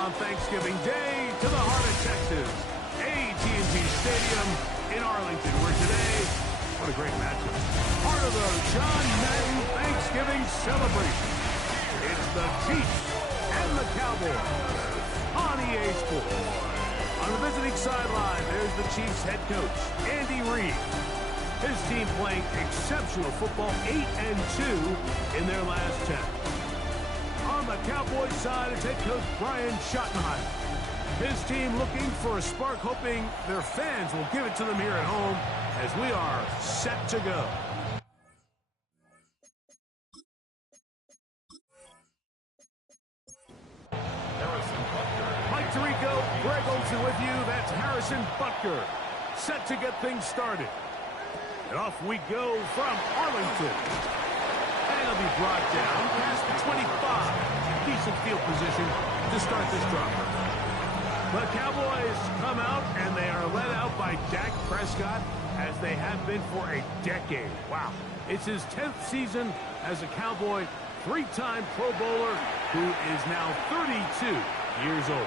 on Thanksgiving Day to the heart of Texas, AT&T Stadium in Arlington, where today, what a great matchup, part of the John Madden Thanksgiving celebration. It's the Chiefs and the Cowboys on EA Sports. On the visiting sideline, there's the Chiefs head coach, Andy Reid. His team playing exceptional football, 8-2 in their last 10. On the Cowboys side, it's head coach Brian Schottenheimer. His team looking for a spark, hoping their fans will give it to them here at home as we are set to go. Mike Tirico, Greg Olsen with you. That's Harrison Butker, set to get things started. And off we go from Arlington. And it'll be brought down past the 25. Decent field position to start this drive. The Cowboys come out, and they are led out by Dak Prescott, as they have been for a decade. Wow. It's his 10th season as a Cowboy, three-time Pro Bowler, who is now 32 years old.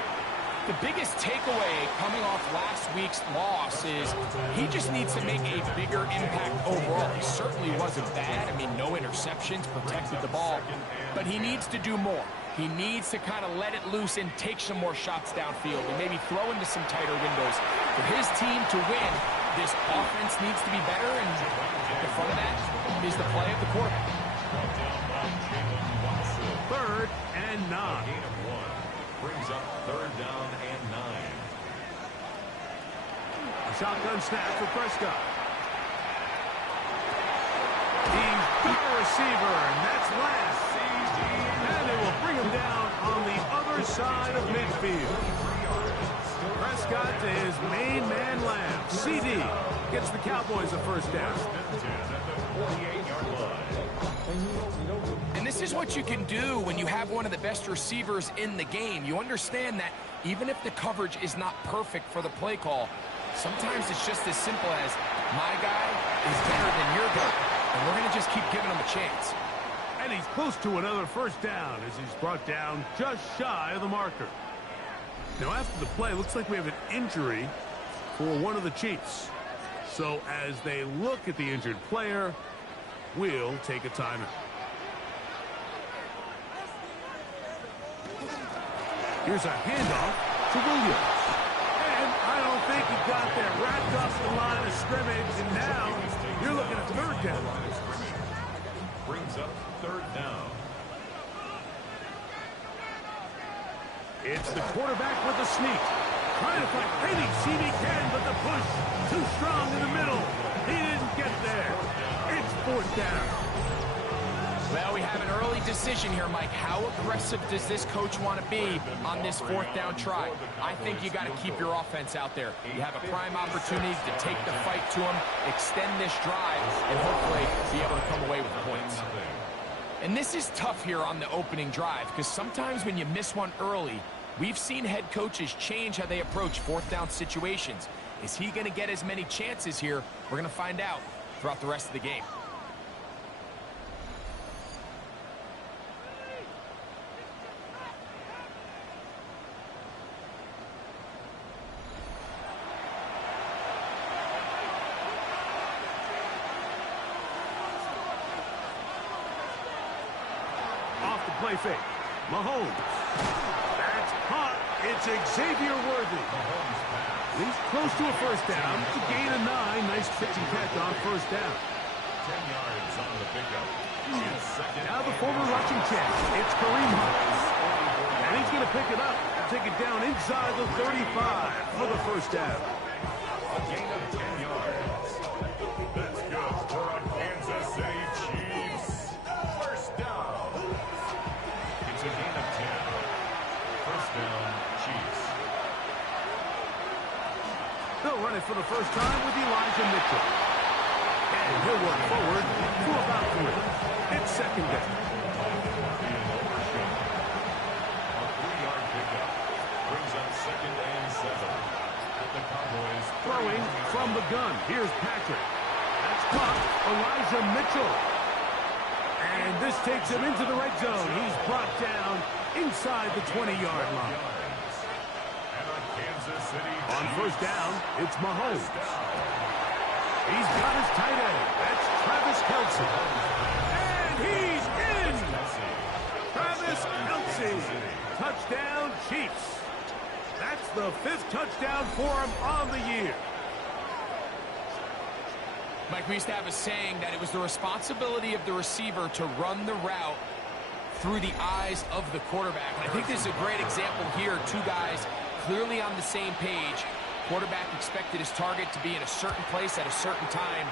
The biggest takeaway coming off last week's loss is he just needs to make a bigger impact overall. He certainly wasn't bad. I mean, no interceptions, protected the ball. But he needs to do more. He needs to kind of let it loose and take some more shots downfield and maybe throw into some tighter windows. For his team to win, this offense needs to be better, and at the front of that is the play of the quarterback. 3rd and 9. Brings up 3rd down and 9. A shotgun snap for Prescott. He's got a receiver, and that's last. And they will bring him down on the other side of midfield. Prescott to his main man Lamb. CD gets the Cowboys a first down. And this is what you can do when you have one of the best receivers in the game. You understand that even if the coverage is not perfect for the play call, sometimes it's just as simple as my guy is better than your guy, and we're going to just keep giving him a chance. And he's close to another first down as he's brought down just shy of the marker. Now after the play, looks like we have an injury for one of the Chiefs. So as they look at the injured player, we'll take a timeout. Here's a handoff to Williams. And I don't think he got there. Wrapped up the line of scrimmage, and now you're looking at 3rd down. Brings up 3rd down. It's the quarterback with the sneak. Trying to find any seam he can, but the push too strong in the middle. He didn't get there. It's 4th down. Well, we have an early decision here, Mike. How aggressive does this coach want to be on this 4th down try? I think you got to keep your offense out there. You have a prime opportunity to take the fight to him, extend this drive, and hopefully be able to come away with points. And this is tough here on the opening drive, because sometimes when you miss one early, we've seen head coaches change how they approach 4th down situations. Is he going to get as many chances here? We're going to find out throughout the rest of the game. Play fake. Mahomes. That's caught. It's Xavier Worthy. He's close to a first down. It's a gain of 9. Nice pitching catch on first down. 10 yards on the pickup. Now the former rushing champ. It's Kareem Hunt. And he's going to pick it up. Take it down inside the 35 for the first down. A gain of 10 yards. That's good for a Kansas City Chiefs. First down. It's a gain of 10. First down, Chiefs. They'll run it for the first time with Elijah Mitchell. And he'll work forward to about 3. It's 2nd down. A 3-yard pickup brings up 2nd and 7. The Cowboys throwing from the gun. Here's Patrick. That's caught. Elijah Mitchell. And this takes him into the red zone. He's brought down inside the 20-yard line. Kansas City On Chiefs. first down, it's Mahomes. First down. He's got his tight end. That's Travis Kelce. And he's in! Travis Kelce. Touchdown, Chiefs. That's the 5th touchdown for him on the year. Mike, we used to have a saying that it was the responsibility of the receiver to run the route through the eyes of the quarterback. And I think this is a great example here. Two guys clearly on the same page. Quarterback expected his target to be in a certain place at a certain time.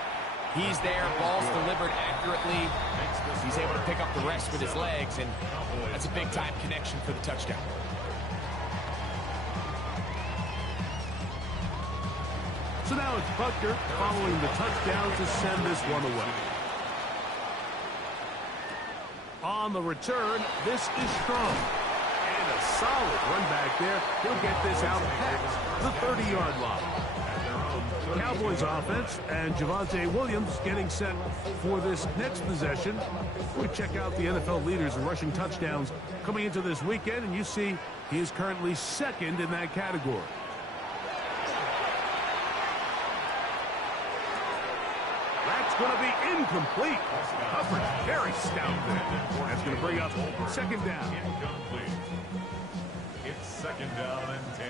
He's there, ball's delivered accurately. He's able to pick up the rest with his legs, and that's a big-time connection for the touchdown. So now it's Butker following the touchdown to send this one away. On the return, this is Strong. And a solid run back there. He'll get this out past the 30-yard line. Cowboys offense and Javonte Williams getting set for this next possession. We check out the NFL leaders in rushing touchdowns coming into this weekend, and you see he is currently 2nd in that category. That's going to be incomplete. Coverage very stout there. That's going to bring up 2nd down. Incomplete. It's 2nd down and 10.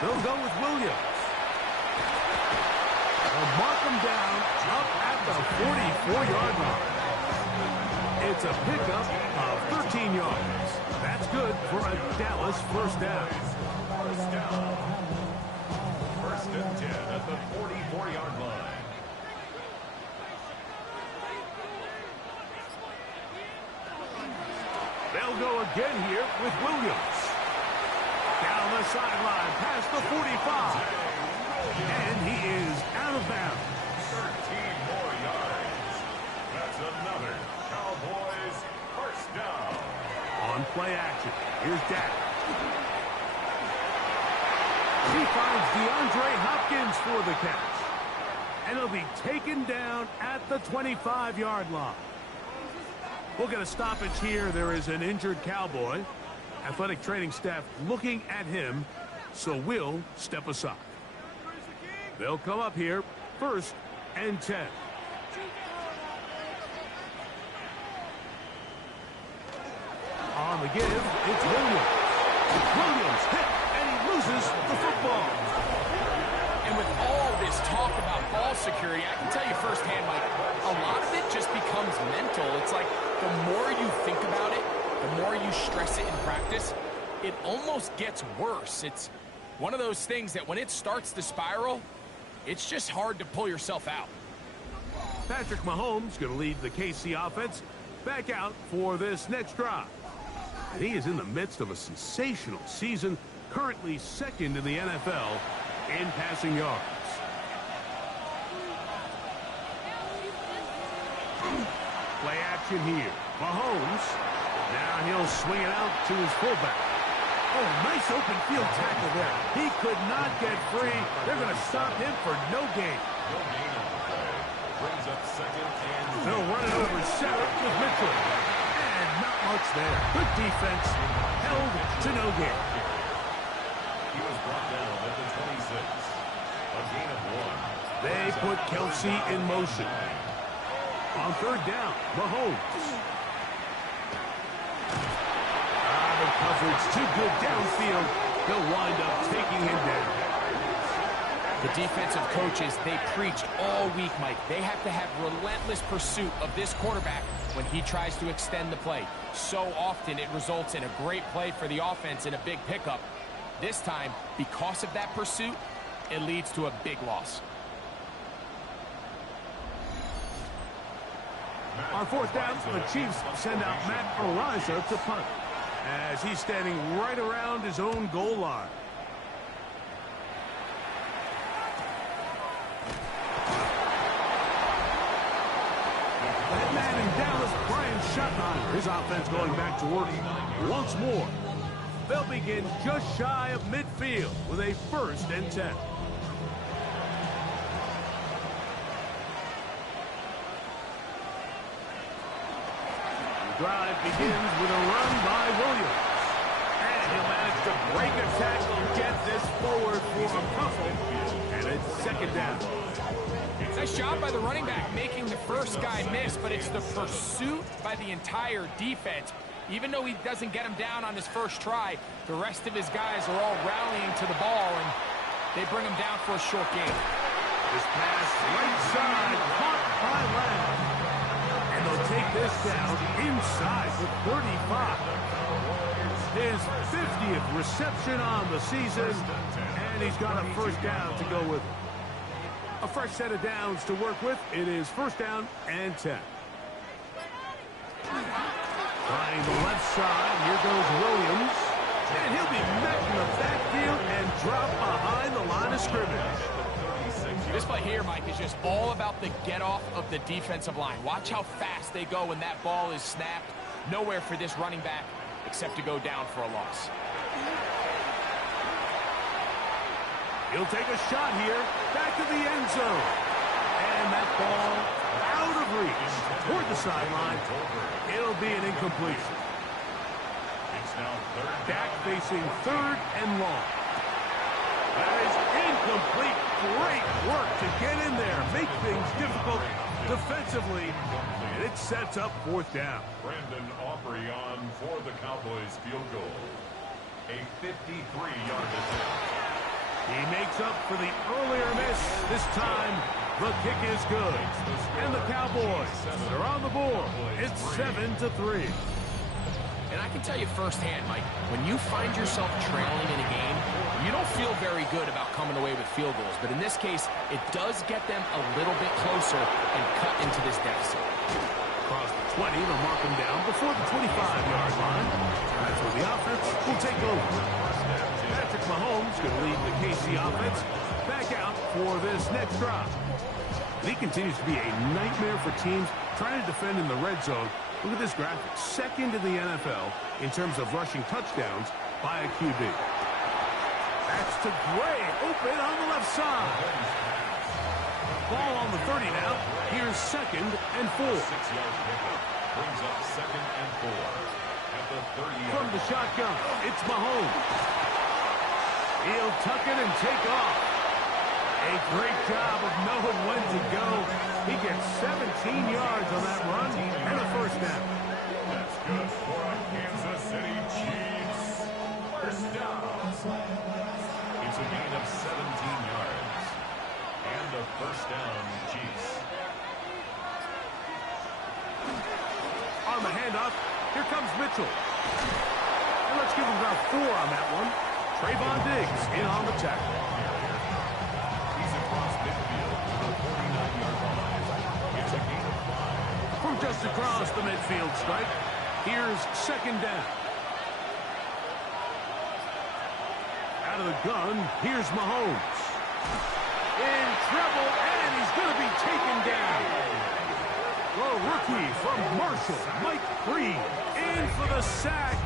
They'll go with Williams. They'll mark him down up at the 44-yard line. It's a pickup of 13 yards. That's good for a Dallas first down. First down. 1st and 10 at the 44-yard line. They'll go again here with Williams. Down the sideline, past the 45. And he is out of bounds. 13 more yards. That's another Cowboys first down. On play action, here's Dak. He finds DeAndre Hopkins for the catch. And he'll be taken down at the 25-yard line. We'll get a stoppage here. There is an injured Cowboy. Athletic training staff looking at him, so we'll step aside. They'll come up here, 1st and 10. On the give, it's Williams. Williams hit, and he loses the football. And with all this talk about ball security, I can tell you firsthand, Mike, a lot of it just becomes mental. It's like the more you think about it, the more you stress it in practice, it almost gets worse. It's one of those things that when it starts to spiral, it's just hard to pull yourself out. Patrick Mahomes going to lead the KC offense back out for this next drive. And he is in the midst of a sensational season, currently 2nd in the NFL in passing yards. Play action here. Mahomes. Now he'll swing it out to his fullback. Oh, nice open field tackle there. He could not get free. They're going to stop him for no gain. No gain on the play. Brings up 2nd and 10. They'll run it over center with Mitchell. And not much there. Good defense. Held to no gain. He was brought down at the 26. A gain of 1. They put Kelce in motion. On 3rd down, Mahomes. The coverage too good downfield. They'll wind up taking him down. The defensive coaches, they preached all week, Mike. They have to have relentless pursuit of this quarterback when he tries to extend the play. So often it results in a great play for the offense and a big pickup. This time, because of that pursuit, it leads to a big loss. On 4th down, the Chiefs send out Matt Araiza to punt, as he's standing right around his own goal line. That man in Dallas, Brian Schottenheimer, his offense going back to work once more. They'll begin just shy of midfield with a 1st and 10. The drive begins with a run by Williams. He'll manage to break a tackle and get this forward for a couple. And it's second down. Nice job by the running back making the first guy miss, but it's the pursuit by the entire defense. Even though he doesn't get him down on his first try, the rest of his guys are all rallying to the ball, and they bring him down for a short gain. This pass right side, caught by Lamb. And they'll take this down inside the 35. His 50th reception on the season, and he's got a first down to go with. A fresh set of downs to work with. It is first down and 10. Trying the left side. Here goes Williams. And he'll be met in the backfield and dropped behind the line of scrimmage. This play here, Mike, is just all about the get-off of the defensive line. Watch how fast they go when that ball is snapped. Nowhere for this running back except to go down for a loss. He'll take a shot here, back to the end zone. And that ball out of reach toward the sideline. It'll be an incompletion. It's now third. Back facing third and long. That is incomplete. Great work to get in there, make things difficult defensively, and it sets up fourth down. Brandon Aubrey on for the Cowboys field goal. A 53-yard attempt. He makes up for the earlier miss. This time, the kick is good. And the Cowboys are on the board. It's 7-3. And I can tell you firsthand, Mike, when you find yourself trailing in a game, you don't feel very good about coming away with field goals. But in this case, it does get them a little bit closer and cut into this deficit. Across the 20, they'll mark him down before the 25-yard line. That's where the offense will take over. Patrick Mahomes going to lead the KC offense back out for this next drive. He continues to be a nightmare for teams trying to defend in the red zone. Look at this graphic. Second in the NFL in terms of rushing touchdowns by a QB. That's to Gray, open on the left side. Ball on the 30 now. Here's second and 4. 6-yard pickup brings up second and 4 at the 30-yard. From the shotgun, it's Mahomes. He'll tuck it and take off. A great job of knowing when to go. He gets 17 yards on that run and a first down. That's good for a Kansas City Chiefs. First down. It's a gain of 17 yards. And a first down, Chiefs. On the handoff, here comes Mitchell. And let's give him about 4 on that one. Trayvon Diggs in on the tackle. He's across midfield to the 49-yard line. It's a gain of 5. From just across the midfield stripe, here's second down. Out of the gun, here's Mahomes. In trouble, and he's going to be taken down. The rookie from Marshall, Mike Freed, in for the sack.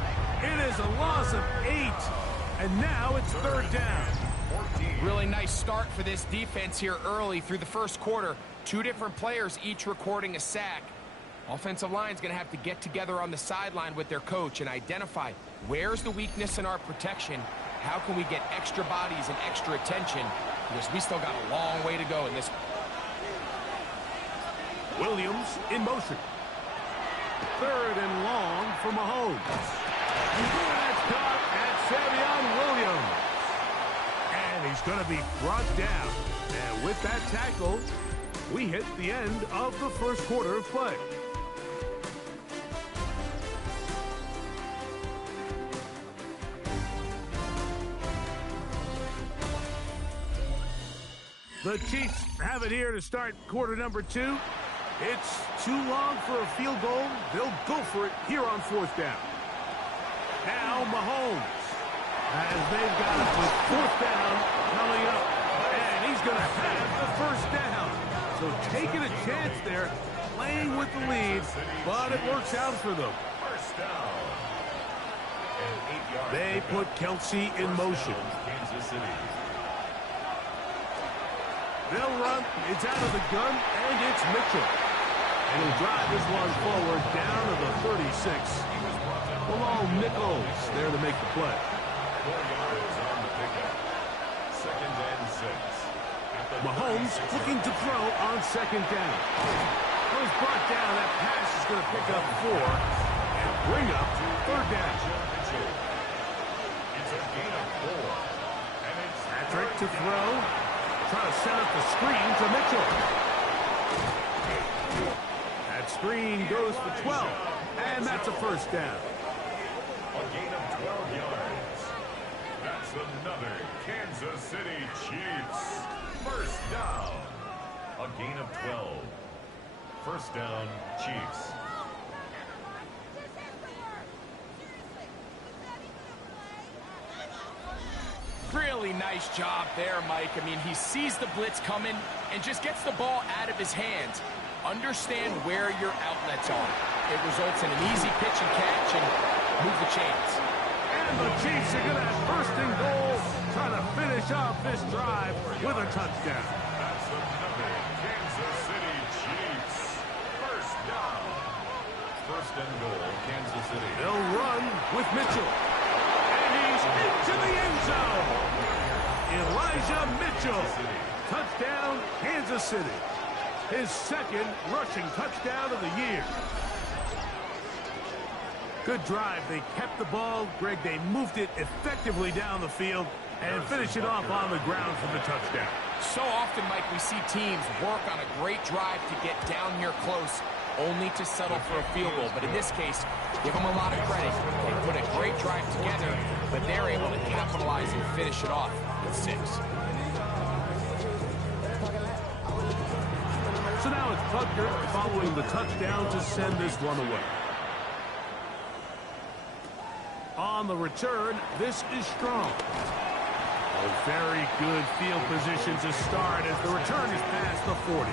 It is a loss of 8. And now it's third down. Really nice start for this defense here early through the first quarter. 2 different players each recording a sack. Offensive line's going to have to get together on the sideline with their coach and identify where's the weakness in our protection. How can we get extra bodies and extra attention? Because we still got a long way to go in this one. Williams in motion. Third and long for Mahomes. That's caught at Savion Williams. And he's going to be brought down. And with that tackle, we hit the end of the first quarter of play. The Chiefs have it here to start quarter number 2. It's too long for a field goal. They'll go for it here on fourth down. Now Mahomes, as they've got it with fourth down coming up. And he's going to have the first down. So taking a chance there, playing with the lead, but it works out for them. First down. And 8 yards. They put Kelsey in motion. Kansas City. They'll run. It's out of the gun, and it's Mitchell. And he'll drive this one forward down to the 36. He was brought down Below Nichols there to make the play. 4 yards on the pickup. 2nd and 6. Mahomes looking to throw on 2nd down. Goes brought down. That pass is going to pick up 4 and bring up 3rd down. It's a gain of 4. And it's Patrick to throw. Trying to set up the screen to Mitchell. That screen goes for 12. And that's a 1st down. a gain of 12 yards. That's another Kansas City Chiefs 1st down. A gain of 12. 1st down, Chiefs. Really nice job there, Mike. I mean, he sees the blitz coming and just gets the ball out of his hands. Understand where your outlets are. It results in an easy pitch and catch and move the chains. And the Chiefs are going to have 1st and goal, trying to finish off this drive with a touchdown. That's another Kansas City Chiefs 1st down. 1st and goal, Kansas City. They'll run with Mitchell. And he's into the end zone. Elijah Mitchell. Touchdown, Kansas City. His 2nd rushing touchdown of the year. Good drive. They kept the ball. Greg, they moved it effectively down the field and finish it off on the ground for the touchdown. So often, Mike, we see teams work on a great drive to get down here close, only to settle for a field goal. But in this case, give them a lot of credit. They put a great drive together, but they're able to capitalize and finish it off with 6. So now it's Butker following the touchdown to send this one away. On the return, this is Strong. A very good field position to start as the return is past the 40.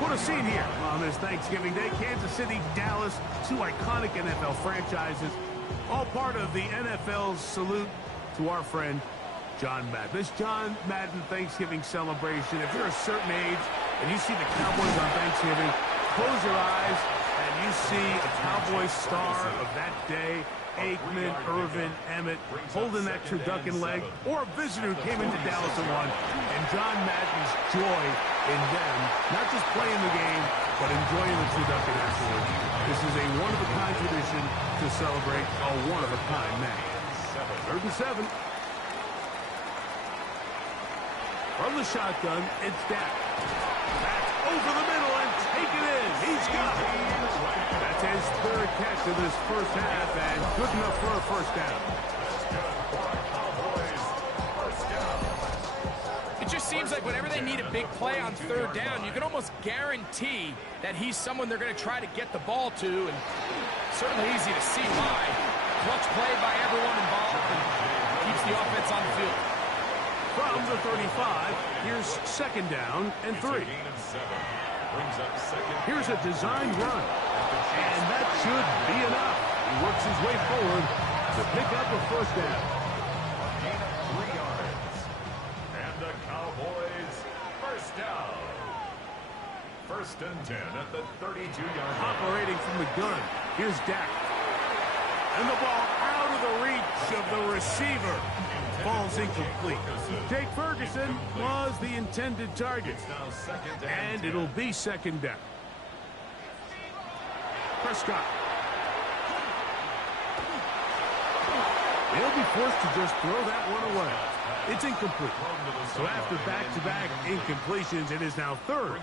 What a scene here on this Thanksgiving Day. Kansas City, Dallas, 2 iconic NFL franchises, all part of the NFL's salute to our friend John Madden. This John Madden Thanksgiving celebration, if you're a certain age and you see the Cowboys on Thanksgiving, close your eyes and you see a Cowboys star of that day, Aikman, Irvin, Emmett, holding that turducken leg, or a visitor who came into Dallas and won, and John Madden's joy in them, not just playing the game, but enjoying the turducken afterwards. This is a one-of-a-kind tradition to celebrate a one-of-a-kind man. 3rd and 7. From the shotgun, it's Dak. Back over the middle and take it in. He's got it. That's his 3rd catch of this 1st half, and good enough for a 1st down. It just seems like whenever they need a big play on 3rd down, you can almost guarantee that he's someone they're going to try to get the ball to, and certainly easy to see why. Clutch play by everyone involved and keeps the offense on the field. From the 35, here's 2nd down and 3. Here's a design run, and that should be enough. He works his way forward to pick up a 1st down. A gain of 3 yards. And the Cowboys 1st down. 1st and 10 at the 32-yard line. Operating from the gun, here's Dak. And the ball out of the reach of the receiver. Ball's incomplete. Jake Ferguson was the intended target. Now 2nd And it'll be 2nd down. Prescott. He'll be forced to just throw that one away. It's incomplete. So after back-to-back incompletions, it is now 3rd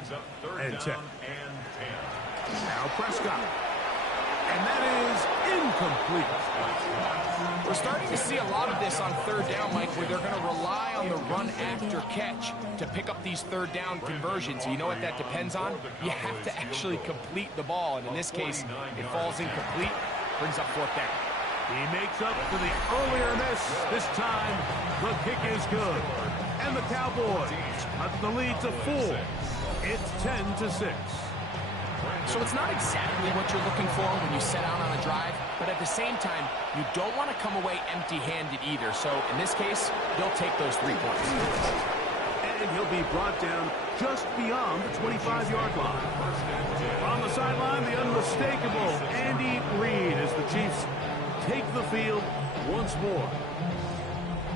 and 10. Now Prescott. And that is incomplete. We're starting to see a lot of this on 3rd down, Mike, where they're going to rely on the run after catch to pick up these 3rd down conversions. You know what that depends on? You have to actually complete the ball, and in this case, it falls incomplete, brings up 4th down. He makes up for the earlier miss. This time, the kick is good. And the Cowboys cut the lead to 4. It's 10-6. So it's not exactly what you're looking for when you set out on a drive, but at the same time, you don't want to come away empty-handed either. So in this case, they'll take those 3 points. And he'll be brought down just beyond the 25-yard line. On the sideline, the unmistakable Andy Reid as the Chiefs take the field once more.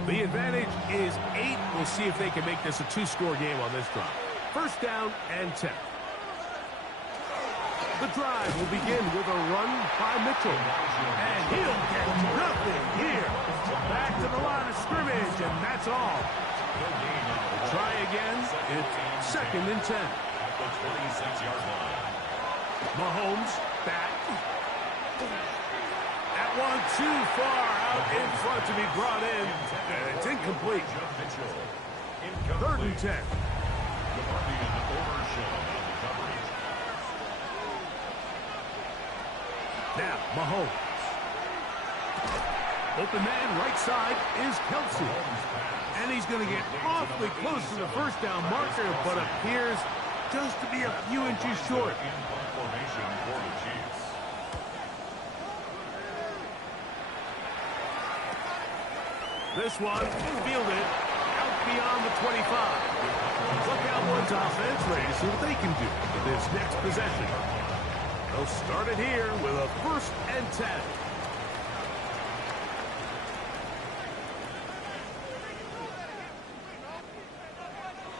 The advantage is 8. We'll see if they can make this a 2-score game on this drive. First down and 10. The drive will begin with a run by Mitchell. And he'll get nothing here. Back to the line of scrimmage, and that's all. Try again. It's second and 10. At the 26-yard line. Mahomes back. That one too far out in front to be brought in. And it's incomplete. Third and 10. Now, Mahomes. Open man, right side is Kelsey. And he's going to get awfully close to the first down marker, but appears just to be a few inches short. This one fielded out beyond the 25. Look Cowboys offense ready to see what they can do with this next possession. They'll start it here with a first and 10.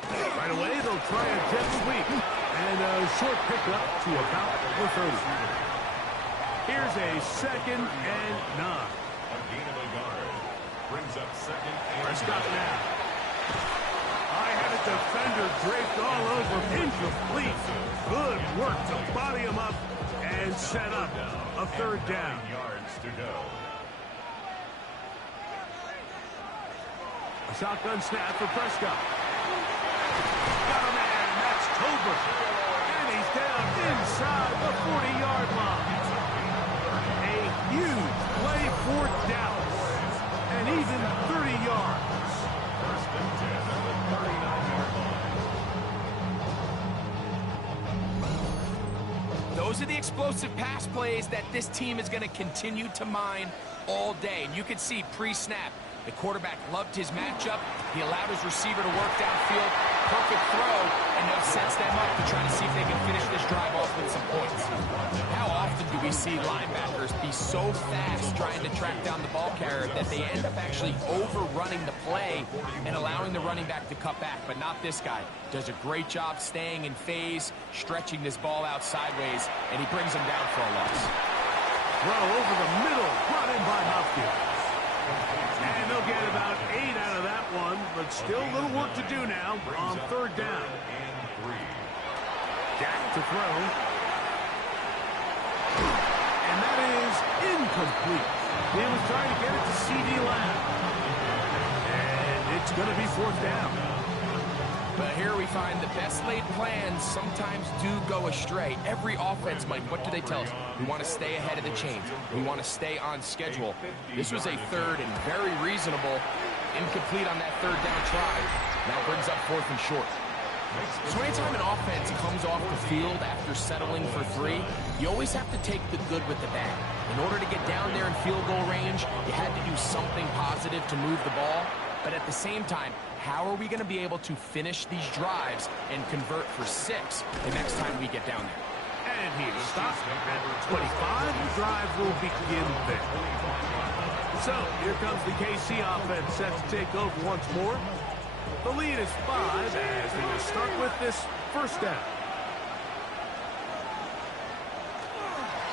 Right away, they'll try a jet sweep and a short pickup to about the 30. Here's a second and 9. A gain of a yard. Brings up second and Prescott now. I had a defender draped all over. Incomplete. Good work to body him up and set up a third down. 9 yards to go. A shotgun snap for Prescott. Got a man. That's Tolbert. And he's down inside the 40-yard line. A huge play for Dallas. And even 30 yards. First and 10 at the 39-yard line. Those are the explosive pass plays that this team is going to continue to mine all day. And you can see pre-snap, the quarterback loved his matchup. He allowed his receiver to work downfield. Perfect throw, and they'll sense them up to try to see if they can finish this drive off with some points. How often do we see linebackers be so fast trying to track down the ball carrier that they end up actually overrunning the play and allowing the running back to cut back? But not this guy. Does a great job staying in phase, stretching this ball out sideways, and he brings him down for a loss. Throw over the middle, brought in by Hopkins. And they'll get about 8 out of that one, but still a little work to do now on third down. Jack to throw. And that is incomplete. He was trying to get it to C.D. Lamb. And it's going to be fourth down. But here we find the best laid plans sometimes do go astray. Every offense, Mike, what do they tell us? We want to stay ahead of the chains. We want to stay on schedule. This was a third and very reasonable, incomplete on that third down try. Now brings up fourth and short. So anytime an offense comes off the field after settling for 3, you always have to take the good with the bad. In order to get down there in field goal range, you had to do something positive to move the ball. But at the same time, how are we going to be able to finish these drives and convert for 6 the next time we get down there? And he stops at 25. The drive will begin there. So here comes the KC offense set to take over once more. The lead is 5 as they will start with this first down.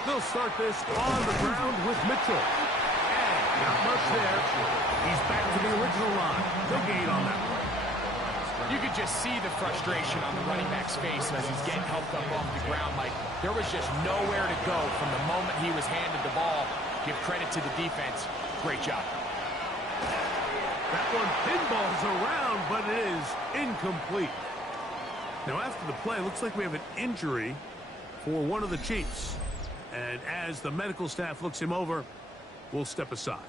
They'll start this on the ground with Mitchell. And not much there. He's back to the original line. No gain on that one. You could just see the frustration on the running back's face as he's getting helped up off the ground. Like, there was just nowhere to go from the moment he was handed the ball. Give credit to the defense. Great job. That one pinballs around, but it is incomplete. Now, after the play, looks like we have an injury for one of the Chiefs. And as the medical staff looks him over, we'll step aside.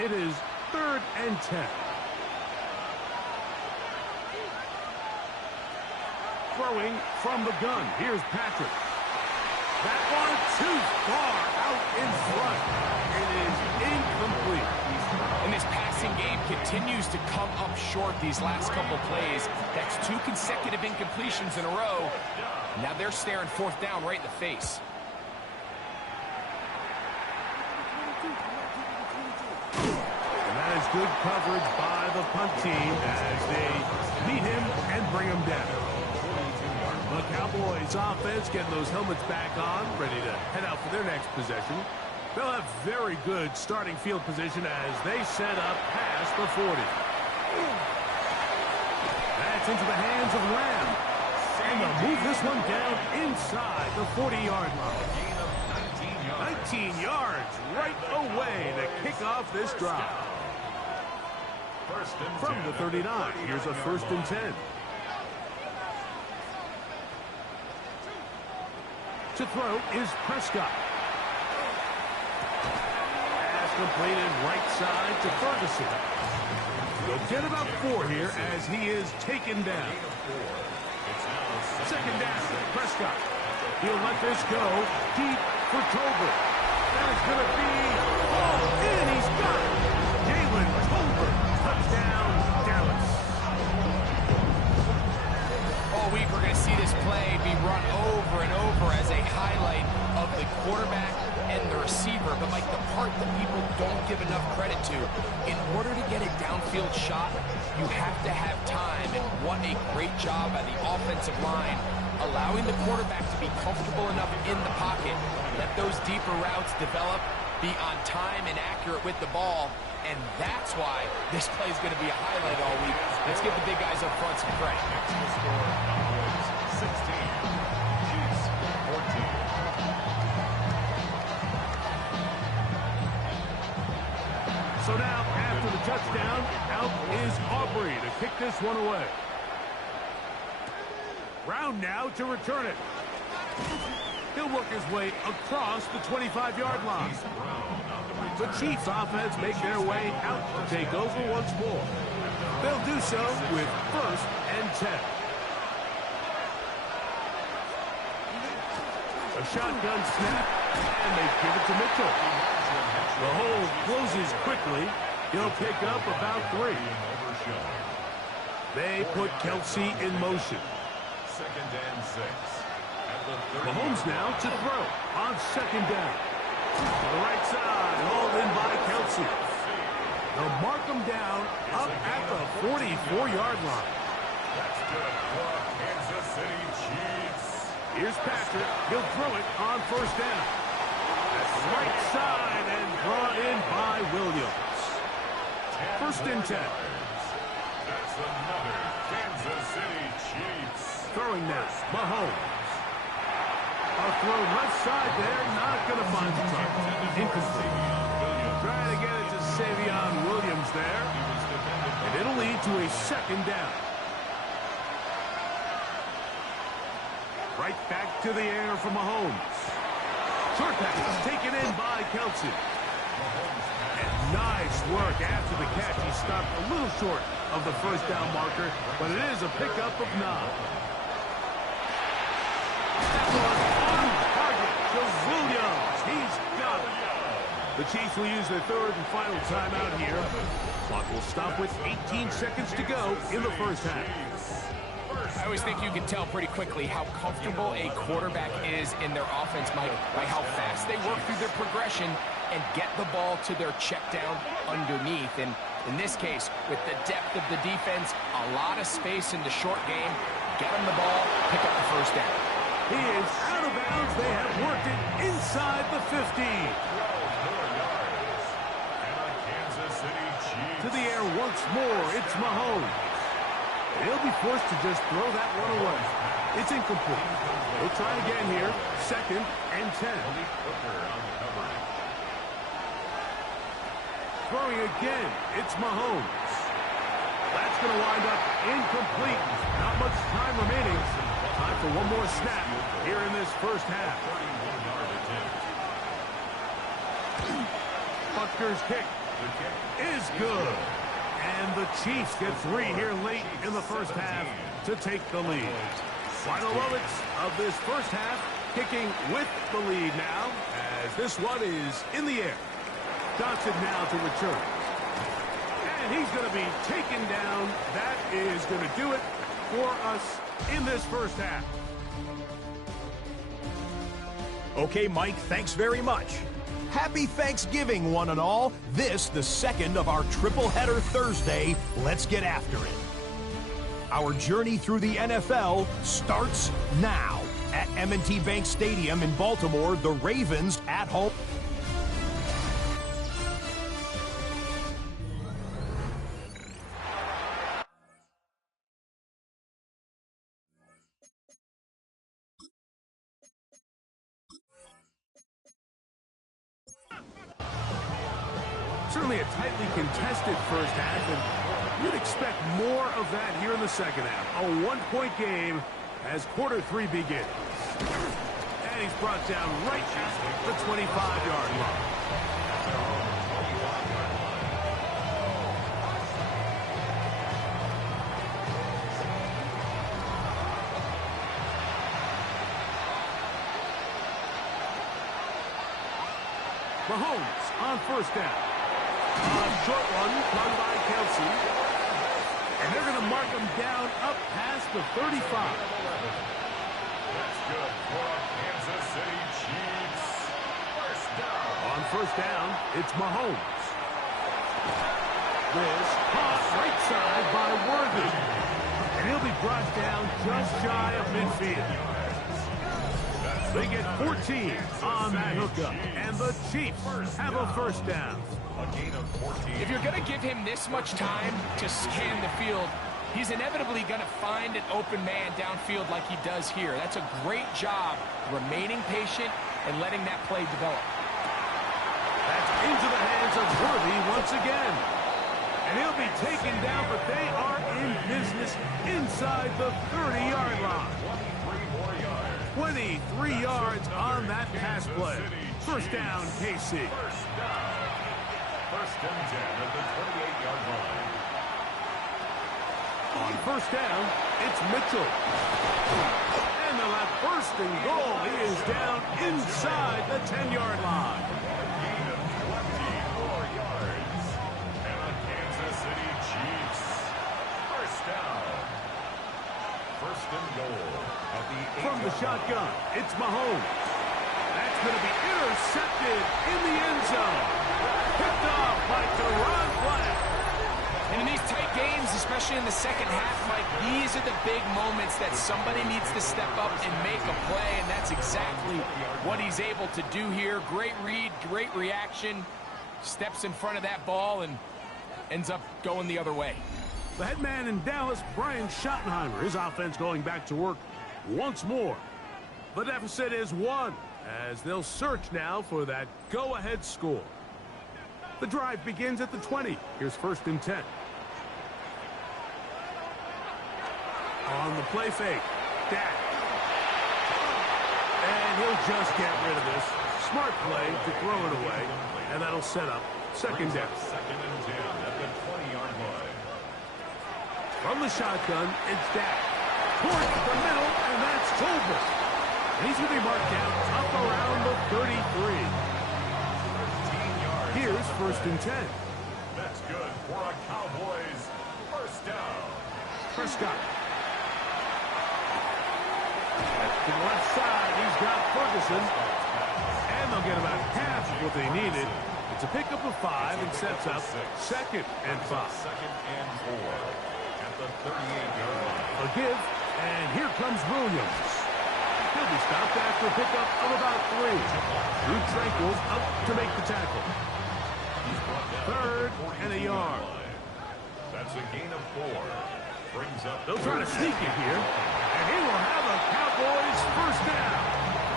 It is third and 10. Throwing from the gun. Here's Patrick. That one too far out in front. It is incomplete. And this passing game can continues to come up short these last couple plays. That's 2 consecutive incompletions in a row. Now they're staring 4th down right in the face. And that is good coverage by the punt team as they meet him and bring him down. The Cowboys offense getting those helmets back on, ready to head out for their next possession. They'll have very good starting field position as they set up past the 40. That's into the hands of Lamb. And they'll move this one down inside the 40-yard line. 19 yards right away to kick off this drive. From the 39, here's a 1st and 10. To throw is Prescott. Pass completed right side to Ferguson. They'll get about 4 here as he is taken down. 2nd down, Prescott. He'll let this go deep for Tolbert. That is going to be all in. He's got it. Jalen Tolbert. Touchdown, Dallas. All week we're going to see this play be run over and over as a highlight of the quarterback and the receiver. But, Mike, the part that people don't give enough credit to, in order to get a downfield shot, you have to have time. And what a great job by the offensive line, allowing the quarterback to be comfortable enough in the pocket, let those deeper routes develop, be on time and accurate with the ball, and that's why this play is going to be a highlight all week. Let's give the big guys up front some credit. Cowboys 16, Chiefs 14. So now, after the touchdown, out is Aubrey to kick this one away. Brown now to return it. He'll work his way across the 25-yard line. The Chiefs offense make their way out to take over once more. They'll do so with 1st and 10. A shotgun snap, and they give it to Mitchell. The hole closes quickly. He'll pick up about 3. They put Kelsey in motion. 2nd and 6. Mahomes now to throw on 2nd down. To the right side, hauled in by Kelsey. They'll mark him down up at the 44-yard line. That's good for Kansas City Chiefs. Here's Patrick. He'll throw it on 1st down. That's right side and brought in by Williams. 1st and 10. That's another Kansas City Chiefs. Throwing now, Mahomes. A throw left side there, not going to find the target. Incomplete. Trying to get it to Savion Williams there. And it'll lead to a 2nd down. Right back to the air for Mahomes. Short pass taken in by Kelsey. And nice work after the catch. He stopped a little short of the 1st down marker, but it is a pickup of 9. That was on target to Williams. He's got it. The Chiefs will use their 3rd and final timeout here. Clock will stop with 18 seconds to go in the 1st half. I always think you can tell pretty quickly how comfortable a quarterback is in their offense, Mike, by how fast they work through their progression and get the ball to their check down underneath. And in this case, with the depth of the defense, a lot of space in the short game, get them the ball, pick up the 1st down. He is out of bounds. They have worked it inside the 50. To the air once more. It's Mahomes. He'll be forced to just throw that one away. It's incomplete. He'll try again here. 2nd and 10. Throwing again. It's Mahomes. That's going to wind up incomplete. Not much time remaining. Time for one more snap here in this 1st half. Butker's kick is good. And the Chiefs get 3 here late in the 1st half to take the lead. Final moments of this 1st half, kicking with the lead now as this one is in the air. Johnson now to return. And And he's going to be taken down. That is going to do it for us in this first half. Okay, Mike, thanks very much. Happy Thanksgiving, one and all. This, the second of our triple-header Thursday. Let's get after it. Our journey through the NFL starts now. At M&T Bank Stadium in Baltimore, the Ravens at home. Certainly a tightly contested first half, and you'd expect more of that here in the second half. A one-point game as quarter three begins. And he's brought down right at the 25-yard line. Mahomes on first down. A short one, run by Kelsey. And they're going to mark him down up past the 35. That's good for our Kansas City Chiefs. First down. On first down, it's Mahomes. This caught right side by Worthy. And he'll be brought down just shy of midfield. They get 14 on that hookup. And the Chiefs have a first down. A gain of 14. If you're going to give him this much time to scan the field, he's inevitably going to find an open man downfield like he does here. That's a great job remaining patient and letting that play develop. That's into the hands of Worthy once again. And he'll be taken down, but they are in business inside the 30-yard line. 23 yards on that pass play. First down, KC. First down. First and 10 at the 28-yard line. On first down, it's Mitchell. And they'll have first and goal. He is down inside the 10-yard line. Gain of 24 yards. And the Kansas City Chiefs. First down. First and goal at the 8-yard line. From the shotgun, it's Mahomes. That's going to be intercepted in the end zone. Picked off by Teron Black. And in these tight games, especially in the second half, Mike, these are the big moments that somebody needs to step up and make a play, and that's exactly what he's able to do here. Great read, great reaction, steps in front of that ball and ends up going the other way. The head man in Dallas, Brian Schottenheimer, his offense going back to work once more. The deficit is 1, as they'll search now for that go-ahead score. The drive begins at the 20. Here's first and 10. On the play fake, Dak. And he'll just get rid of this. Smart play to throw it away, and that'll set up second down. Second and 10 at the 20-yard line. From the shotgun, it's Dak. Towards the middle, and that's Tolbert. And he's going to be marked down up around the 33. 13 yards. Here's first and 10. That's good for a Cowboys first down. Prescott. To the left side, he's got Ferguson. And they'll get about half of what they needed. It's a pickup of 5 and sets up second and 5. Second and 4 at the 38-yard line. A give, and here comes Williams. He'll be stopped after a pickup of about 3. Drew Tranquil up to make the tackle. Third and a yard. That's a gain of 4. Brings up. They'll try to sneak it here, and he will have a Cowboys first down.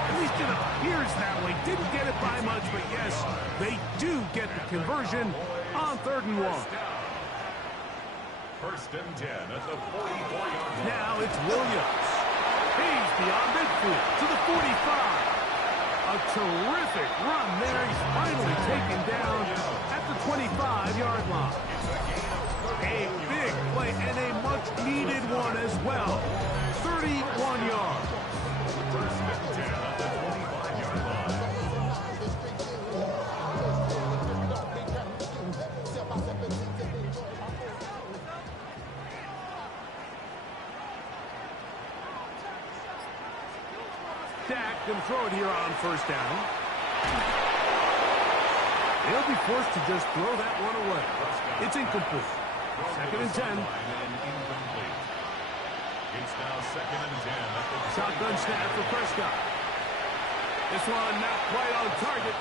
At least it appears that way. Didn't get it by much, but yes, they do get the conversion on 3rd and 1. First and 10 at the 44-yard line. Now it's Williams. He's beyond midfield to the 45. A terrific run there. He's finally taken down at the 25-yard line. A big play and a much-needed one as well. 31 yards. First and 10 at the 25-yard line. Going to throw it here on first down. He'll be forced to just throw that one away. It's incomplete. Second and 10. It's now second and 10. Shotgun snap for Prescott. This one not quite on target.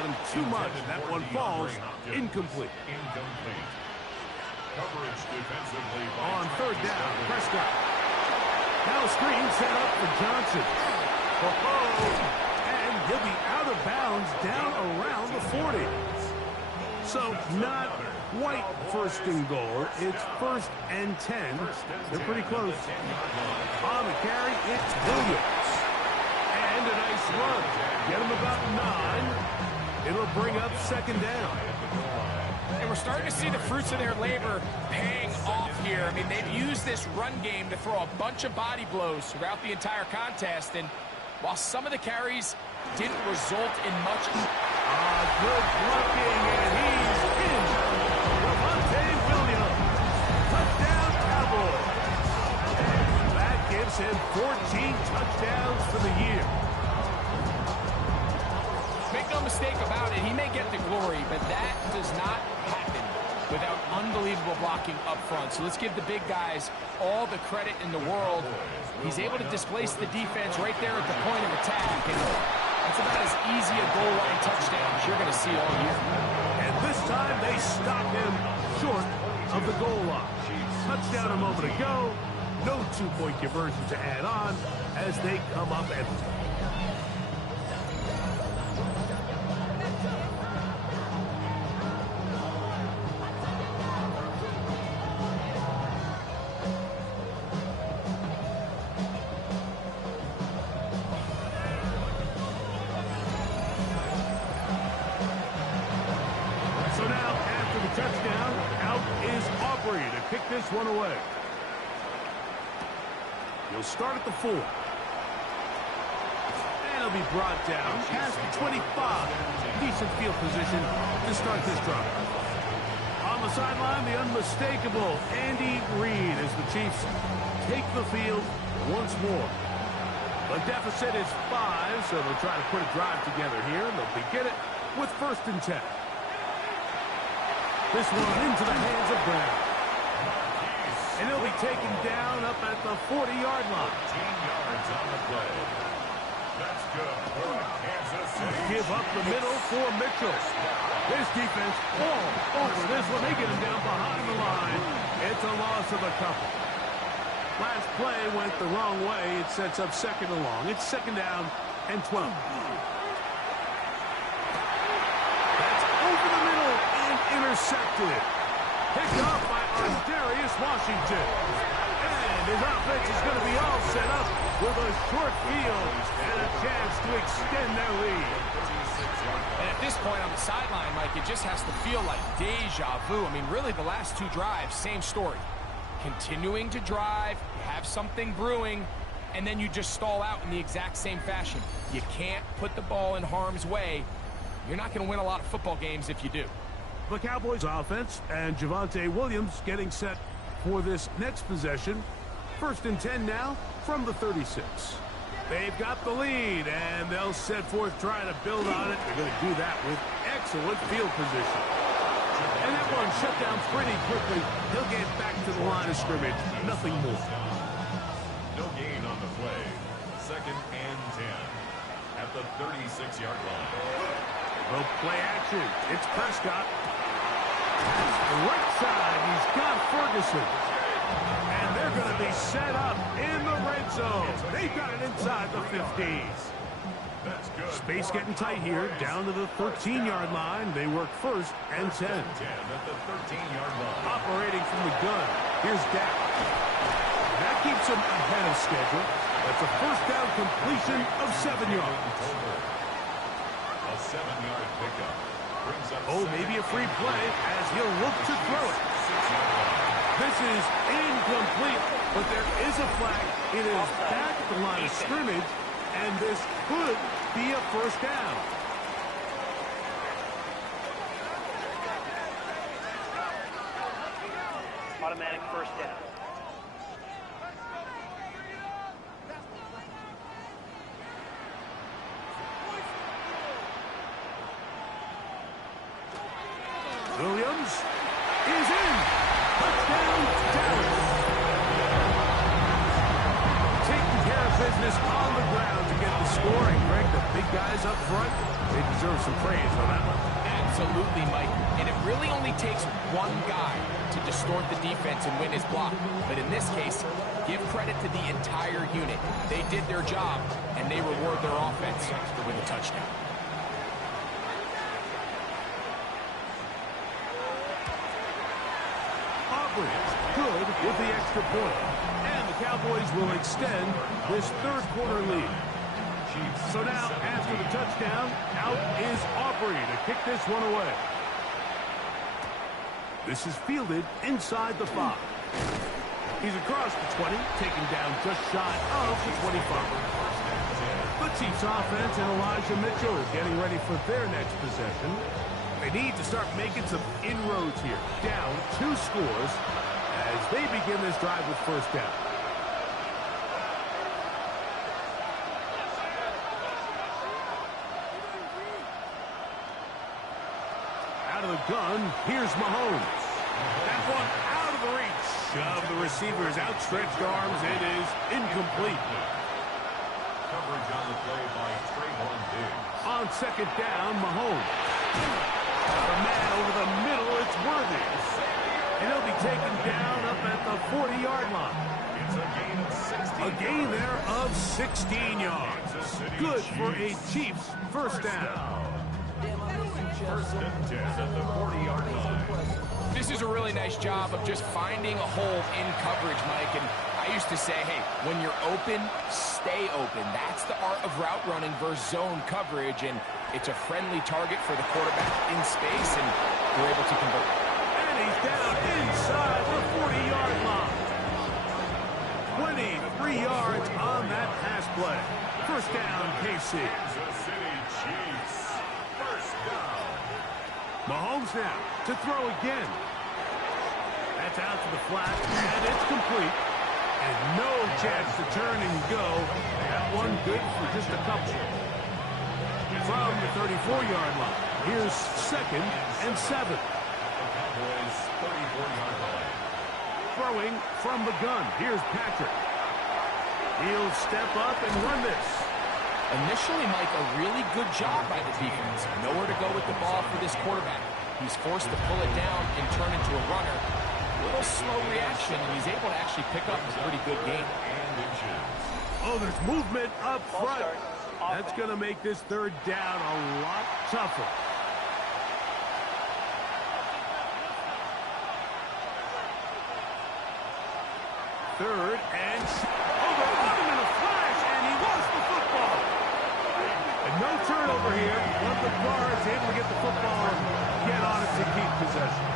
Had him too much. That one falls incomplete. Incomplete. Coverage defensively On third down, Prescott. Now a screen set up for Johnson. And he'll be out of bounds down around the 40. So not quite first and goal. It's first and 10. They're pretty close. On the carry, it's Williams. And a nice run. Get him about 9. It'll bring up second down. And we're starting to see the fruits of their labor paying off here. I mean, they've used this run game to throw a bunch of body blows throughout the entire contest. And while some of the carries didn't result in much. Good blocking, and he's in. Williams. Touchdown, Cowboys. That gives him 14 touchdowns for the year. Make no mistake about it, he may get the glory, but that does not happen without unbelievable blocking up front. So let's give the big guys all the credit in the world. He's able to displace the defense right there at the point of attack. And that's about as easy a goal line touchdown as you're going to see all year. And this time they stop him short of the goal line. Touchdown a moment ago. No two-point conversion to add on as they come up empty. Touchdown, out is Aubrey to kick this one away. He'll start at the 4. And he'll be brought down past the 25. Decent field position to start this drive. On the sideline, the unmistakable Andy Reid as the Chiefs take the field once more. The deficit is 5, so they'll try to put a drive together here. They'll begin it with first and 10. This one into the hands of Brown. And he'll be taken down up at the 40-yard line. 15 yards on the play. That's good for Kansas City. Give up the middle for Mitchell. This defense all over this one. They get him down behind the line. It's a loss of a couple. Last play went the wrong way. It sets up second and long. It's second down and 12. That's over the middle. Intercepted. Picked off by Darius Washington. And his offense is going to be all set up with a short field and a chance to extend their lead. And at this point on the sideline, Mike, it just has to feel like deja vu. I mean, really, the last two drives, same story. Continuing to drive, you have something brewing, and then you just stall out in the exact same fashion. You can't put the ball in harm's way. You're not going to win a lot of football games if you do. The Cowboys offense and Javonte Williams getting set for this next possession. First and 10 now from the 36. They've got the lead, and they'll set forth trying to build on it. They're going to do that with excellent field position. And that one shut down pretty quickly. He'll get back to the line of scrimmage. Nothing more. No gain on the play. Second and 10 at the 36-yard line. Well, play action. It's Prescott. Right side, he's got Ferguson. And they're going to be set up in the red zone. They've got it inside the 50. That's good. Space getting tight here, down to the 13-yard line. They work first and 10. 10 at the 13-yard line. Operating from the gun. Here's Dak. That keeps him ahead of schedule. That's a first down completion of 7 yards. A 7-yard pickup. Brings up Maybe a free play as he'll look to throw it. This is incomplete, but there is a flag. It is back at the line of scrimmage, and this could be a first down. Automatic first down. some praise on that one. Absolutely, Mike. And it really only takes one guy to distort the defense and win his block. But in this case, give credit to the entire unit. They did their job, and they reward their offense with a touchdown. Aubrey good with the extra point. And the Cowboys will extend this third-quarter lead. So now, after the touchdown, out is Aubrey to kick this one away. This is fielded inside the 5. He's across the 20, taken down just shy of the 25. The Chiefs offense and Elijah Mitchell getting ready for their next possession. They need to start making some inroads here. Down 2 scores as they begin this drive with first down. Out of the gun, here's Mahomes. That one out of the reach of the receiver's outstretched arms. It is incomplete. Coverage on the play by Trayvon Diggs. On second down, Mahomes. The man over the middle, it's Worthy. And he'll be taken down up at the 40-yard line. It's a gain of 16. A gain there of 16 yards. Good for a Chiefs first down. First and 10 at the 40-yard line. This is a really nice job of just finding a hole in coverage, Mike. And I used to say, hey, when you're open, stay open. That's the art of route running versus zone coverage. And it's a friendly target for the quarterback in space, and they're able to convert. And he's down inside the 40-yard line. 23 yards on that pass play. First down, KC. Kansas City Chiefs. First down. Mahomes now to throw again. That's out to the flat, and it's complete. And no chance to turn and go. That one good for just a couple. From the 34-yard line, here's second and 7. Cowboys 34-yard line. Throwing from the gun, here's Patrick. He'll step up and run this. Initially, Mike, a really good job by the defense. Nowhere to go with the ball for this quarterback. He's forced to pull it down and turn into a runner. A little slow reaction, and he's able to actually pick up a pretty good game. Oh, there's movement up front. That's going to make this third down a lot tougher. Third and... Oh, they're on him in a flash, and he lost the football. And no turnover here. One of the guards able to get the football and get on it to keep possession.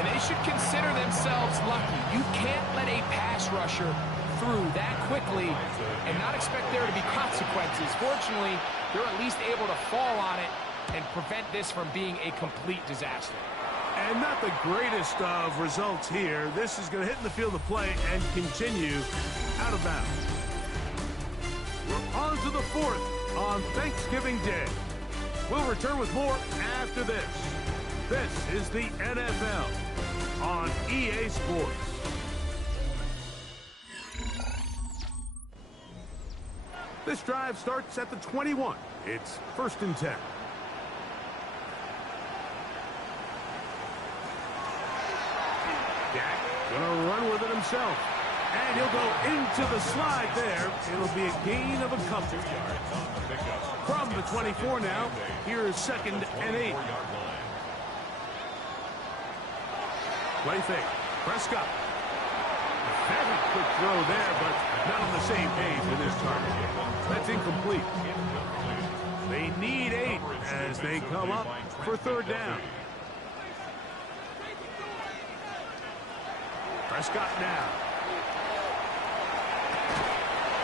And they should consider themselves lucky. You can't let a pass rusher through that quickly and not expect there to be consequences. Fortunately, they're at least able to fall on it and prevent this from being a complete disaster. And not the greatest of results here. This is going to hit in the field of play and continue out of bounds. We're on to the 4th on Thanksgiving Day. We'll return with more after this. This is the NFL on EA Sports. This drive starts at the 21. It's first and 10. Dak gonna run with it himself. And he'll go into the slide there. It'll be a gain of a couple. From the 24 now, here is second and 8. Play fake. Prescott. Very quick throw there, but not on the same page with his target. That's incomplete. They need 8 as they come up for third down. Prescott now.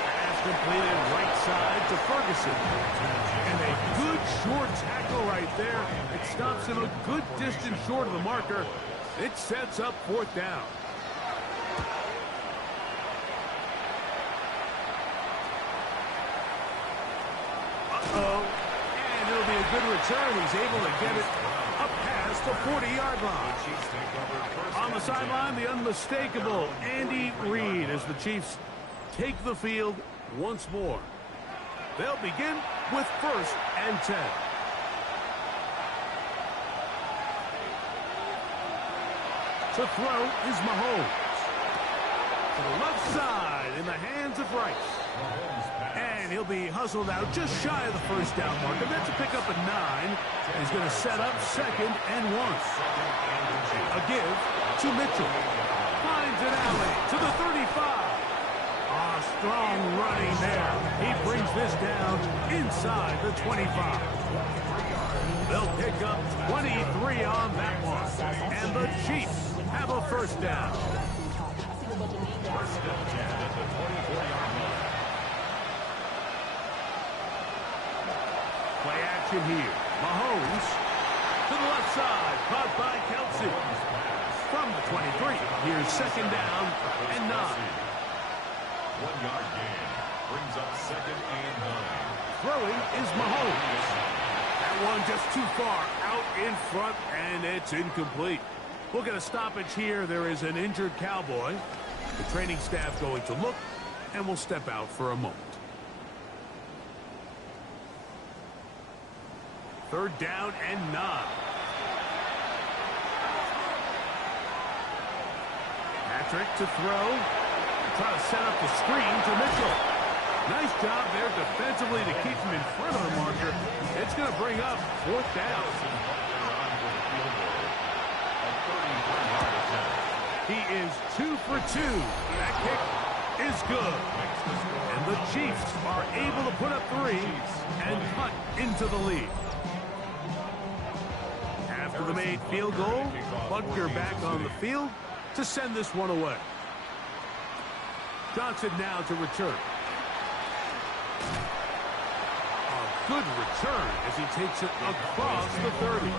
Pass completed right side to Ferguson. And a good short tackle right there. It stops him a good distance short of the marker. It sets up fourth down. Uh-oh. And it'll be a good return. He's able to get it up past the 40-yard line. On the sideline, the unmistakable Andy Reid as the Chiefs take the field once more. They'll begin with first and 10. To throw is Mahomes. To the left side in the hands of Rice. And he'll be hustled out just shy of the first down marker. That's a pickup at 9. He's going to set up 2nd and 1. A give to Mitchell. Finds an alley to the 35. Strong running there. He brings this down inside the 25. They'll pick up 23 on that one. And the Chiefs have a first down. First and 10 at the 24-yard line. Play action here. Mahomes to the left side. Caught by Kelsey. From the 23. Here's 2nd down and 9. 1-yard gain brings up 2nd and 9. Throwing is Mahomes. That one just too far out in front, and it's incomplete. We'll get a stoppage here. There is an injured Cowboy. The training staff going to look, and we'll step out for a moment. 3rd down and 9. Patrick to throw. Try to set up the screen to Mitchell. Nice job there defensively to keep him in front of the marker. It's going to bring up 4th down. He is 2 for 2. That kick is good. And the Chiefs are able to put up 3 and cut into the lead. After the made field goal, Butker back on the field to send this one away. Johnson now to return. A good return as he takes it across the 30.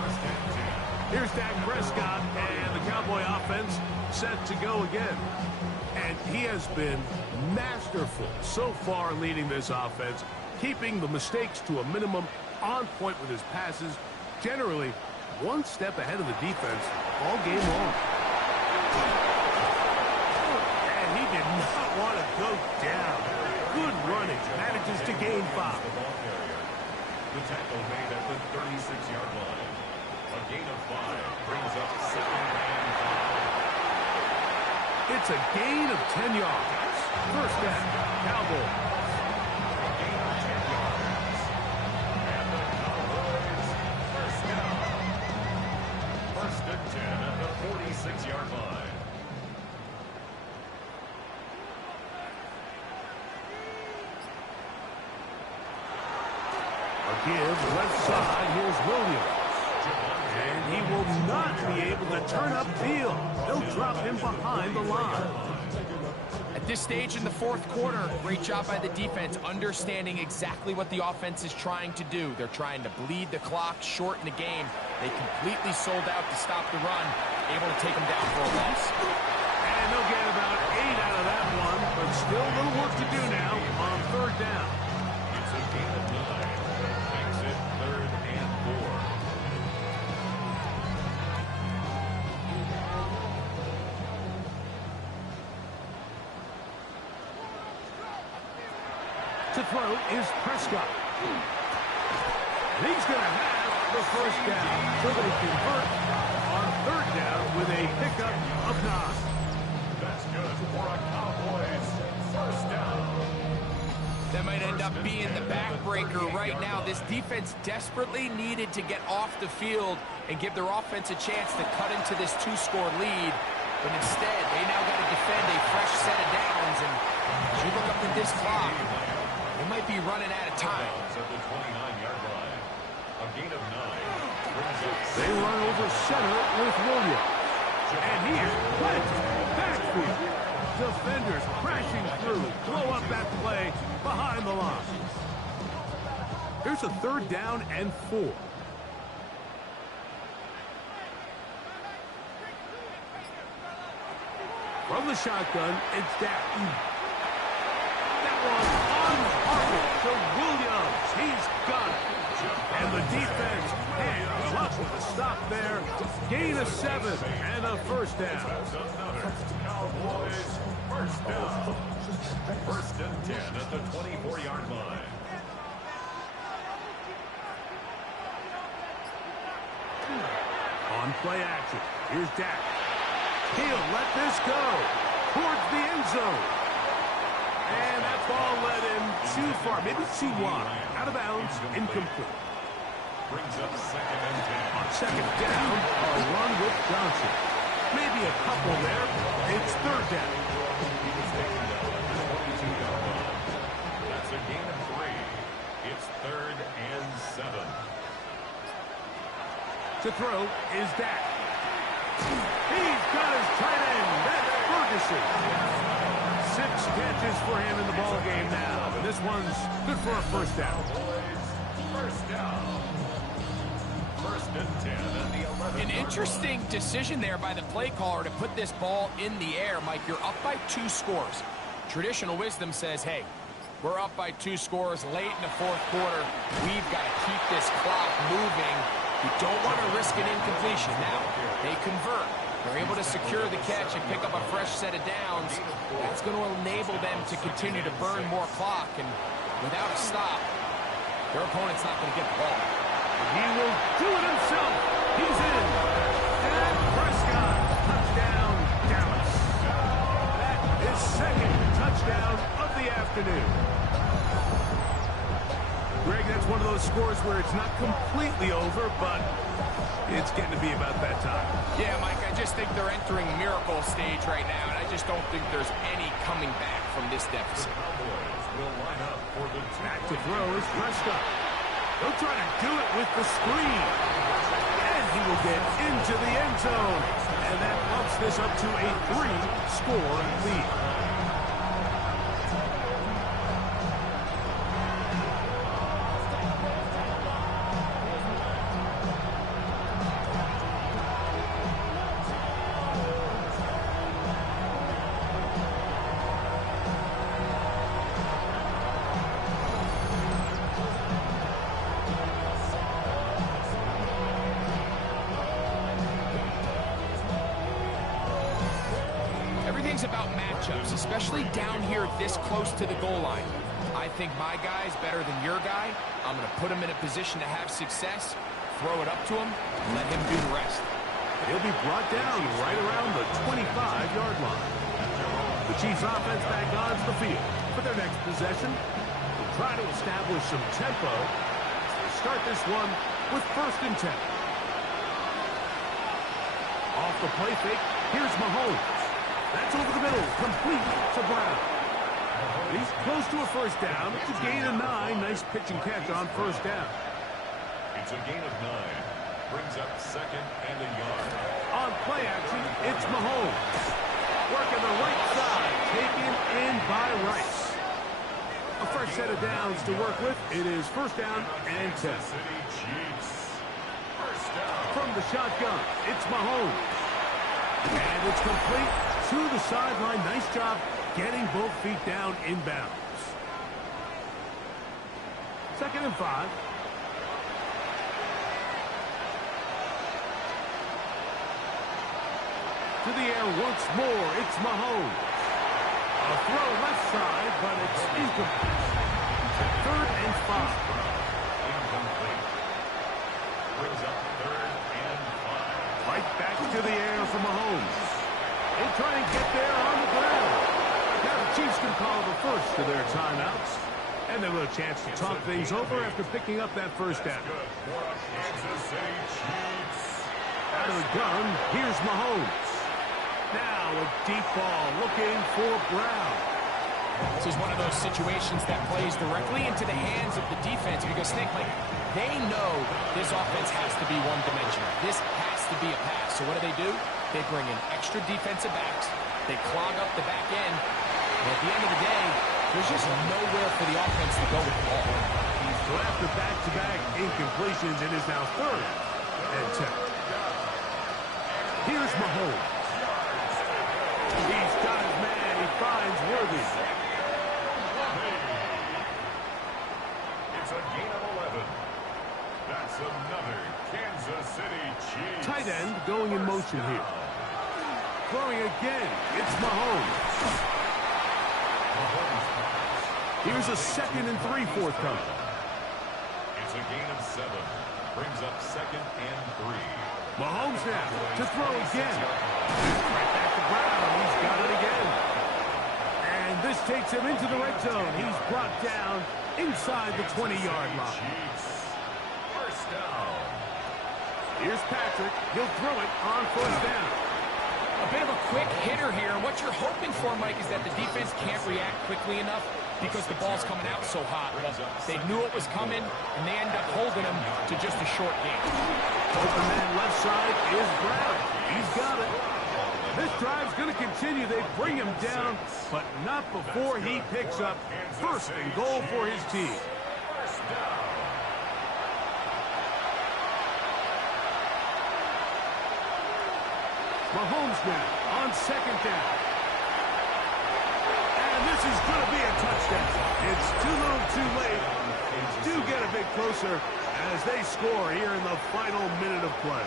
Here's Dak Prescott, and the Cowboy offense set to go again. And he has been masterful so far leading this offense, keeping the mistakes to a minimum, on point with his passes, generally one step ahead of the defense all game long. He did not want to go down. Good running. Manages to gain 5. The tackle made at the 36-yard line. A gain of 5 brings up 2nd and 5. It's a gain of 10 yards. First down, Cowboys. A gain of 10 yards. And the Cowboys first down. 1st and 10 at the 46-yard line. Give left side. Here's Williams. And he will not be able to turn upfield. They'll drop him behind the line. At this stage in the 4th quarter, great job by the defense, understanding exactly what the offense is trying to do. They're trying to bleed the clock, shorten the game. They completely sold out to stop the run, able to take them down for a loss. And they'll get about 8 out of that one, but still a little work to do now on 3rd down. It's a gain of 9. Makes it 3rd and 4. To throw is Prescott. And he's going to have the first down. So they convert on 3rd down with a pickup of 9. That's good for a Cowboys first down. That might end up being the backbreaker right now. This defense desperately needed to get off the field and give their offense a chance to cut into this 2-score lead. But instead, they now got to defend a fresh set of downs. And as you look up at this clock, they might be running out of time. At the 29-yard line. A gain of 9 brings up They run over center with Williams. And here's planted. Backfield. Defenders crashing through. Blow up that play behind the line. Here's a 3rd down and 4. From the shotgun, it's Dak. That one on target to Williams. He's got it. And the defense hands up with a stop there. Gain of 7 and a first down. Cowboys first down. 1st and 10 at the 24-yard line. On play action, here's Dak. He'll let this go towards the end zone. And that ball led him too far, maybe too wide. Out of bounds, incomplete. Brings up second and 10. On second down, a run with Johnson. Maybe a couple there. It's third down. He was taken down at the 22-yard line. That's a gain of 3. It's third and 7. To throw is Dak. He's got his tight end. That's Ferguson. 6 catches for him in the ball game now. And this one's good for a first down. First down. First and 10 at the 11. An interesting decision there by the play caller to put this ball in the air. Mike, you're up by 2 scores. Traditional wisdom says, hey, we're up by 2 scores late in the fourth quarter. We've got to keep this clock moving. You don't want to risk an incompletion. Now, they convert. They're able to secure the catch and pick up a fresh set of downs. That's going to enable them to continue to burn more clock. And without a stop, their opponent's not going to get the ball. He will do it himself. He's in. And Prescott, touchdown, Dallas. That is second touchdown of the afternoon. Greg, that's one of those scores where it's not completely over, but it's getting to be about that time. Yeah, Mike, I just think they're entering miracle stage right now, and I just don't think there's any coming back from this deficit. Cowboys will line up for the Back to throw is Prescott. They'll try to do it with the screen. And he will get into the end zone. And that bumps this up to a 3-score lead. Everything's about matchups, especially down here this close to the goal line. I think my guy's better than your guy. I'm going to put him in a position to have success, throw it up to him, and let him do the rest. He'll be brought down right around the 25-yard line. The Chiefs offense back onto the field for their next possession. They'll try to establish some tempo. They start this one with first and 10. Off the play fake, here's Mahomes. That's over the middle, complete to Brown. He's close to a first down. It's a gain of 9. Nice pitch and catch on first down. It's a gain of 9. Brings up second and a yard. On play action, it's Mahomes. Working the right side, taken in by Rice. A fresh set of downs to work with. It is first down and 10. City Chiefs. First down. From the shotgun, it's Mahomes. And it's complete to the sideline. Nice job getting both feet down inbounds. Second and 5. To the air once more, it's Mahomes. A throw left side, but it's incomplete. Third and 5. Incomplete. Brings up third and 5. Right back to the air for Mahomes. They try and get there on the ground. Now the Chiefs can call the first to their timeouts. And they'll have a chance to talk things over after picking up that first down. Good for Kansas City Chiefs. Out of the gun, here's Mahomes. Now a deep ball looking for Brown. This is one of those situations that plays directly into the hands of the defense because, Nick, like, they know this offense has to be one-dimensional. This has to be a pass. So what do? They bring in extra defensive backs. They clog up the back end. And at the end of the day, there's just nowhere for the offense to go with the ball. So after back-to-back incompletions, it is now third and 10. Here's Mahomes. He's got his man. He finds Worthy. It's a gain of 11. That's another Kansas City Chiefs. Tight end going in motion here. Throwing again. It's Mahomes. Here's a second and 3 forthcoming. It's a gain of 7. Brings up second and 3. Mahomes now to throw again. Right back Rotates him into the red zone. He's brought down inside the 20-yard line. First down. Here's Patrick. He'll throw it on first down. A bit of a quick hitter here. And what you're hoping for, Mike, is that the defense can't react quickly enough because the ball's coming out so hot. But they knew it was coming, and they end up holding him to just a short game. Open man left side is Brown. He's got it. This drive's going to continue. They bring him down, but not before he picks up first and goal for his team. First down. Mahomes now on second down. And this is going to be a touchdown. It's too little too late. Do get a bit closer as they score here in the final minute of play.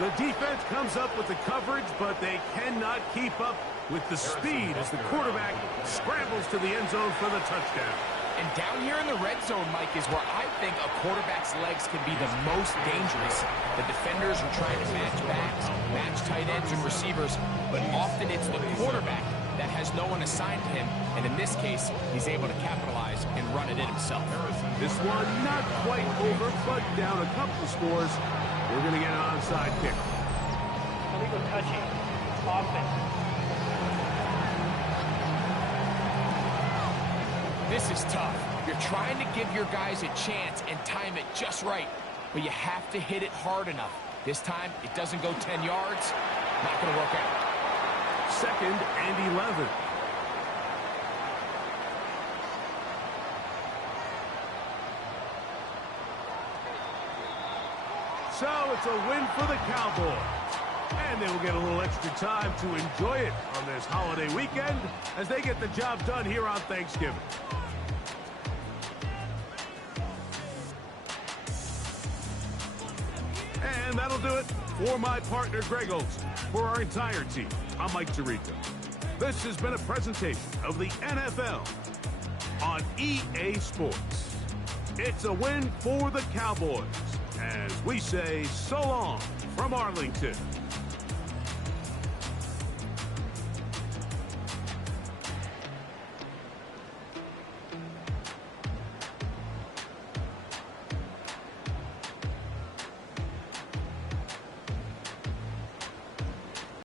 The defense comes up with the coverage, but they cannot keep up with the speed as the quarterback scrambles to the end zone for the touchdown. And down here in the red zone, Mike, is where I think a quarterback's legs can be the most dangerous. The defenders are trying to match backs, match tight ends and receivers, but often it's the quarterback that has no one assigned to him, and in this case, he's able to capitalize and run it in himself. This one not quite over, but down a couple scores. We're going to get an onside kick. Illegal touching. Offense. This is tough. You're trying to give your guys a chance and time it just right, but you have to hit it hard enough. This time, it doesn't go 10 yards. Not going to work out. Second and 11. So it's a win for the Cowboys. And they will get a little extra time to enjoy it on this holiday weekend as they get the job done here on Thanksgiving. And that'll do it for my partner, Greg Olson. For our entire team, I'm Mike Tirico. This has been a presentation of the NFL on EA Sports. It's a win for the Cowboys as we say so long from Arlington.